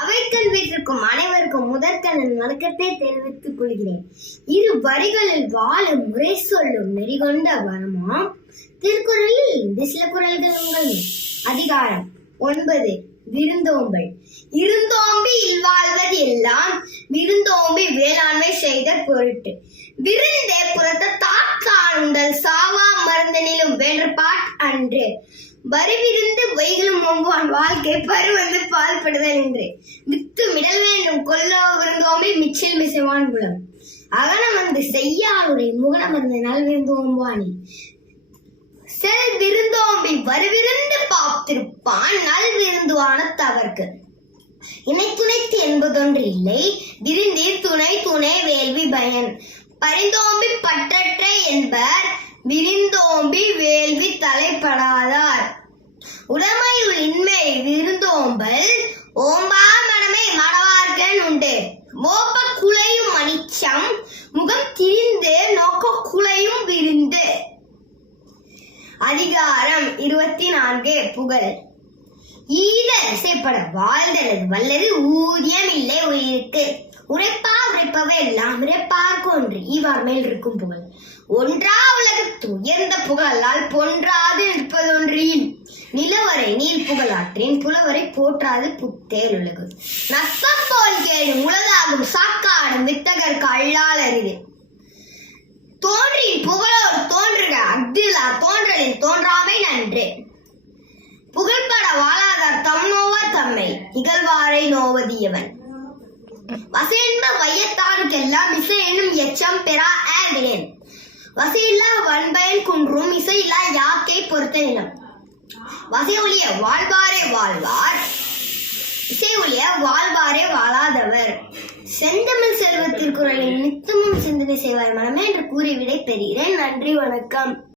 அவைக்கண் வீட்டிற்கும் அனைவருக்கும் முதற்கண் வணக்கத்தை தெரிவித்துக் கொள்கிறேன். இரு வரிகளில் வாழும் முறை சொல்லும் நெறிகொண்ட வரமாம் திருக்குறளில் இந்த சில குறள்கள் உங்கள். அதிகாரம் 9. விருந்தோம்பல். இருந்தோம்பி இல்வாழ்வது எல்லாம் விருந்தோம்பி வேளாண்மை செய்த பொருட்டு. விருந்தே புறத்த தாக்காணுதல் சாவா மருந்தனிலும் வென்ற பாட் அன்று. வரிவிருந்து வைகளும் ஒவ்வான் வாழ்க்கை பருவந்து பால்படுதல் என்று. வித்து மிடல் வேண்டும் கொல்லோ விருந்தோம்பி மிச்சில் மிசைவான் புலம். அகனம் வந்து செய்யாளுரை முகனம் வந்து நல்விருந்து ஓம்பானி. செல் விருந்தோம்பி வருவிருந்து பாத்திருப்பான் நல் விருந்துவான தவற்கு. இணைத்துணைத்து என்பதொன்று இல்லை விருந்தீர் துணை துணை வேள்வி பயன். பரிந்தோம்பி பற்றற்ற என்பர் விருந்தோம்பி வேள்வி தலைப்படாதார். உடமையுள் இன்மை விருந்தோம்பல் ஓம்பா மடமை மடவார்கண் உண்டு. மோப்ப குலையும் மணிச்சம் முகம் திரிந்து நோக்க குலையும் விருந்து. அதிகாரம் 24. புகழ். ஈதல் இசைப்பட வாழ்தல் வல்லது ஊதியம் இல்லை உயிருக்கு. உரைப்பா உரைப்பவை எல்லாம் இறைப்பார்க்கு ஒன்று இவ்வாறு மேல் இருக்கும் புகழ். ஒன்றா உலகத்து உயர்ந்த புகழால் பொன்றாது இருப்பதொன்றில். நிலவரை நீல் புகழாற்றின் புலவரை போற்றாது புத்தேல் உலகு. நத்தம் போல் கேடு முளதாகும் சாக்காடும் வித்தகருக்கு அள்ளால் அரிது. தோன்றின் புகழோடு தோன்றுக அஃதிலா தோன்றலின் தோன்றாமை நன்று. புகழ்பட வாழாதார் தம் நோவர் தம்மை இகழ்வாரை நோவதியவன். வசையென்ப வையத்தாருக்கெல்லாம் இசை என்னும் எச்சம் பெறா ஆவினேன். வசையில்லா வன்பயன் குன்றும் இசையில்லா யாக்கை பொறுத்த நிலம். வசை ஒளிய வாழ்வாரே வாழ்வார் இசை ஒளிய வாழ்வாரே வாழாதவர். செந்தமிழ் செல்வத்திற்குறளின் நித்தமும் சிந்தனை செய்வார் மனமே என்று கூறி விடை பெறுகிறேன். நன்றி, வணக்கம்.